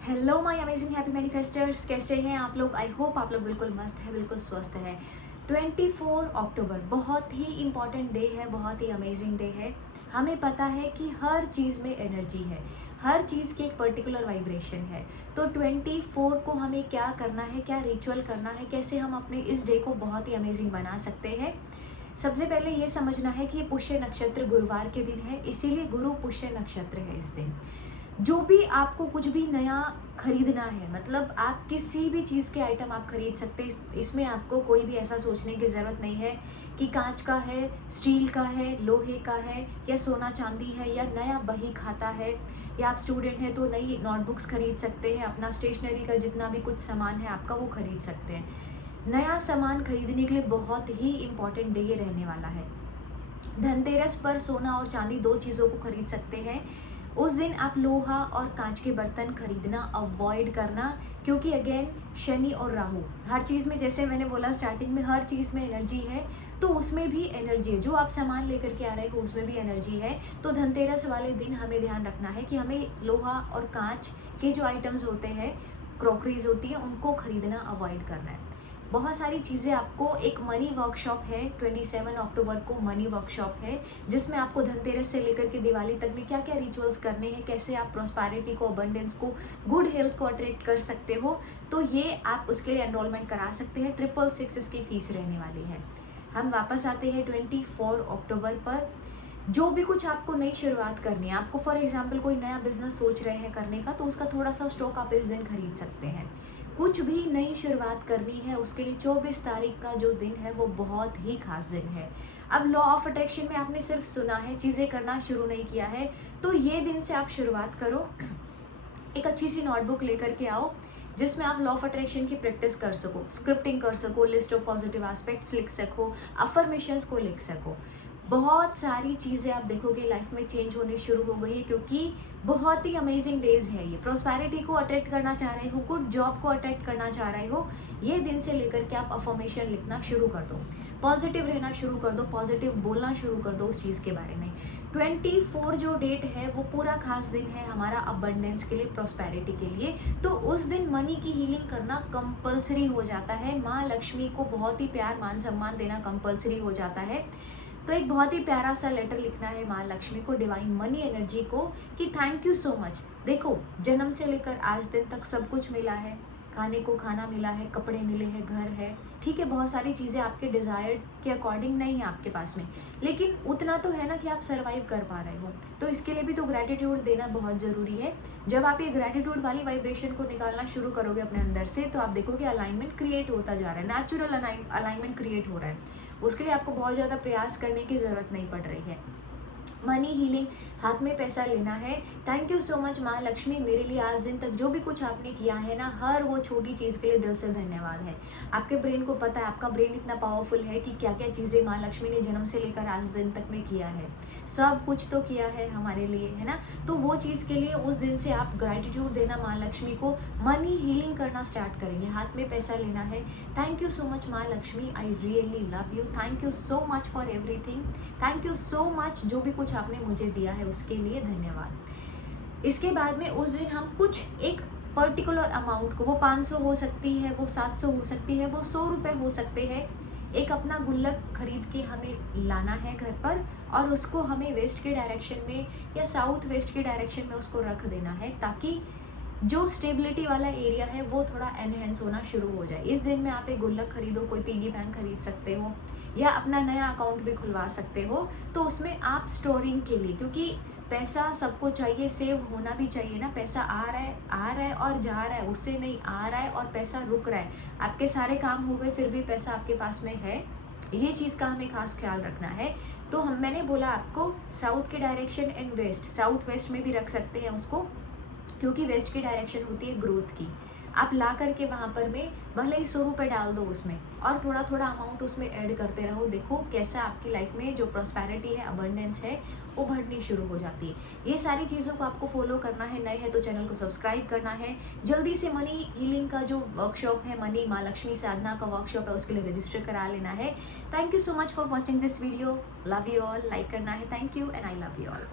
Hello my amazing happy मैनिफेस्टर्स, कैसे हैं आप लोग। आई होप आप लोग बिल्कुल मस्त है, बिल्कुल स्वस्थ है। 24 अक्टूबर बहुत ही इम्पॉर्टेंट डे है, बहुत ही अमेजिंग डे है। हमें पता है कि हर चीज़ में एनर्जी है, हर चीज़ की एक पर्टिकुलर वाइब्रेशन है। तो 24 को हमें क्या करना है, क्या रिचुअल करना है, कैसे हम अपने इस डे को बहुत ही अमेजिंग बना सकते हैं। सबसे पहले ये समझना है कि ये पुष्य नक्षत्र गुरुवार के दिन है, इसीलिए गुरु पुष्य नक्षत्र है इस दिन। जो भी आपको कुछ भी नया खरीदना है, मतलब आप किसी भी चीज़ के आइटम आप खरीद सकते हैं। इसमें आपको कोई भी ऐसा सोचने की ज़रूरत नहीं है कि कांच का है, स्टील का है, लोहे का है, या सोना चांदी है, या नया बही खाता है, या आप स्टूडेंट हैं तो नई नोटबुक्स खरीद सकते हैं। अपना स्टेशनरी का जितना भी कुछ सामान है आपका वो खरीद सकते हैं। नया सामान खरीदने के लिए बहुत ही इम्पोर्टेंट डे ये रहने वाला है। धनतेरस पर सोना और चांदी दो चीज़ों को खरीद सकते हैं। उस दिन आप लोहा और कांच के बर्तन खरीदना अवॉइड करना, क्योंकि अगेन शनि और राहु हर चीज़ में, जैसे मैंने बोला स्टार्टिंग में, हर चीज़ में एनर्जी है, तो उसमें भी एनर्जी है। जो आप सामान लेकर के आ रहे हो उसमें भी एनर्जी है। तो धनतेरस वाले दिन हमें ध्यान रखना है कि हमें लोहा और कांच के जो आइटम्स होते हैं, क्रॉकरीज होती है, उनको खरीदना अवॉइड करना है। बहुत सारी चीज़ें आपको, एक मनी वर्कशॉप है 27 अक्टूबर को, मनी वर्कशॉप है जिसमें आपको धनतेरस से लेकर के दिवाली तक में क्या क्या रिचुअल्स करने हैं, कैसे आप प्रॉस्पेरिटी को, अबंडेंस को, गुड हेल्थ को अट्रैक्ट कर सकते हो। तो ये आप उसके लिए एनरोलमेंट करा सकते हैं। 666 इसकी फीस रहने वाली है। हम वापस आते हैं 24 अक्टूबर पर। जो भी कुछ आपको नई शुरुआत करनी है, आपको फॉर एग्जांपल कोई नया बिजनेस सोच रहे हैं करने का, तो उसका थोड़ा सा स्टॉक आप इस दिन खरीद सकते हैं। कुछ भी नई शुरुआत करनी है उसके लिए 24 तारीख का जो दिन है वो बहुत ही खास दिन है। अब लॉ ऑफ अट्रैक्शन में आपने सिर्फ सुना है, चीज़ें करना शुरू नहीं किया है, तो ये दिन से आप शुरुआत करो। एक अच्छी सी नोटबुक लेकर के आओ जिसमें आप लॉ ऑफ अट्रैक्शन की प्रैक्टिस कर सको, स्क्रिप्टिंग कर सको, लिस्ट ऑफ पॉजिटिव एस्पेक्ट्स लिख सको, अफर्मेशंस को लिख सको। बहुत सारी चीज़ें आप देखोगे लाइफ में चेंज होने शुरू हो गई है, क्योंकि बहुत ही अमेजिंग डेज है ये। प्रोस्पेरिटी को अट्रैक्ट करना चाह रहे हो, गुड जॉब को अट्रैक्ट करना चाह रहे हो, ये दिन से लेकर के आप अफर्मेशन लिखना शुरू कर दो, पॉजिटिव रहना शुरू कर दो, पॉजिटिव बोलना शुरू कर दो उस चीज़ के बारे में। 24 जो डेट है वो पूरा खास दिन है हमारा अबंडेंस के लिए, प्रॉस्पेरिटी के लिए। तो उस दिन मनी की हीलिंग करना कंपलसरी हो जाता है। माँ लक्ष्मी को बहुत ही प्यार, मान सम्मान देना कंपलसरी हो जाता है। तो एक बहुत ही प्यारा सा लेटर लिखना है माँ लक्ष्मी को, डिवाइन मनी एनर्जी को, कि थैंक यू सो मच। देखो, जन्म से लेकर आज दिन तक सब कुछ मिला है, खाने को खाना मिला है, कपड़े मिले हैं, घर है, ठीक है, बहुत सारी चीज़ें आपके डिज़ायर्ड के अकॉर्डिंग नहीं है आपके पास में, लेकिन उतना तो है ना कि आप सर्वाइव कर पा रहे हो। तो इसके लिए भी तो ग्रैटिट्यूड देना बहुत ज़रूरी है। जब आप ये ग्रैटिट्यूड वाली वाइब्रेशन को निकालना शुरू करोगे अपने अंदर से, तो आप देखोगे अलाइनमेंट क्रिएट होता जा रहा है, नेचुरल अलाइनमेंट क्रिएट हो रहा है। उसके लिए आपको बहुत ज़्यादा प्रयास करने की ज़रूरत नहीं पड़ रही है। मनी हीलिंग, हाथ में पैसा लेना है। थैंक यू सो मच माँ लक्ष्मी, मेरे लिए आज दिन तक जो भी कुछ आपने किया है ना, हर वो छोटी चीज़ के लिए दिल से धन्यवाद है। आपके ब्रेन को पता है, आपका ब्रेन इतना पावरफुल है कि क्या क्या चीज़ें माँ लक्ष्मी ने जन्म से लेकर आज दिन तक में किया है, सब कुछ तो किया है हमारे लिए, है ना। तो वो चीज़ के लिए उस दिन से आप ग्रैटिट्यूड देना माँ लक्ष्मी को, मनी हीलिंग करना स्टार्ट करेंगे, हाथ में पैसा लेना है। थैंक यू सो मच माँ Lakshmi, I really love you, thank you so much for everything, thank you so much, जो भी कुछ आपने मुझे दिया है उसके लिए धन्यवाद। इसके बाद में उस दिन हम कुछ एक पर्टिकुलर अमाउंट को, वो 500 हो सकती है, वो 700 हो सकती है, वो 100 रुपये हो सकते हैं, एक अपना गुल्लक खरीद के हमें लाना है घर पर, और उसको हमें वेस्ट के डायरेक्शन में या साउथ वेस्ट के डायरेक्शन में उसको रख देना है, ताकि जो स्टेबिलिटी वाला एरिया है वो थोड़ा एनहेंस होना शुरू हो जाए। इस दिन में आप एक गुल्लक खरीदो, कोई पिगी बैंक खरीद सकते हो, या अपना नया अकाउंट भी खुलवा सकते हो। तो उसमें आप स्टोरिंग के लिए, क्योंकि पैसा सबको चाहिए, सेव होना भी चाहिए ना। पैसा आ रहा है और जा रहा है, उससे नहीं, आ रहा है और पैसा रुक रहा है। आपके सारे काम हो गए फिर भी पैसा आपके पास में है, ये चीज़ का हमें खास ख्याल रखना है। तो मैंने बोला आपको साउथ के direction and west, south west में भी रख सकते हैं उसको, क्योंकि वेस्ट की डायरेक्शन होती है ग्रोथ की। आप ला करके वहाँ पर में भले ही 100 रुपये डाल दो उसमें, और थोड़ा थोड़ा अमाउंट उसमें ऐड करते रहो। देखो कैसा आपकी लाइफ में जो प्रॉस्पेरिटी है, अबंडेंस है, वो बढ़नी शुरू हो जाती है। ये सारी चीज़ों को आपको फॉलो करना है। नए हैं तो चैनल को सब्सक्राइब करना है। जल्दी से मनी हीलिंग का जो वर्कशॉप है, मनी माँ लक्ष्मी साधना का वर्कशॉप है, उसके लिए रजिस्टर करा लेना है। Thank you so much for watching this video, love you all, like करना है। Thank you and I love you all.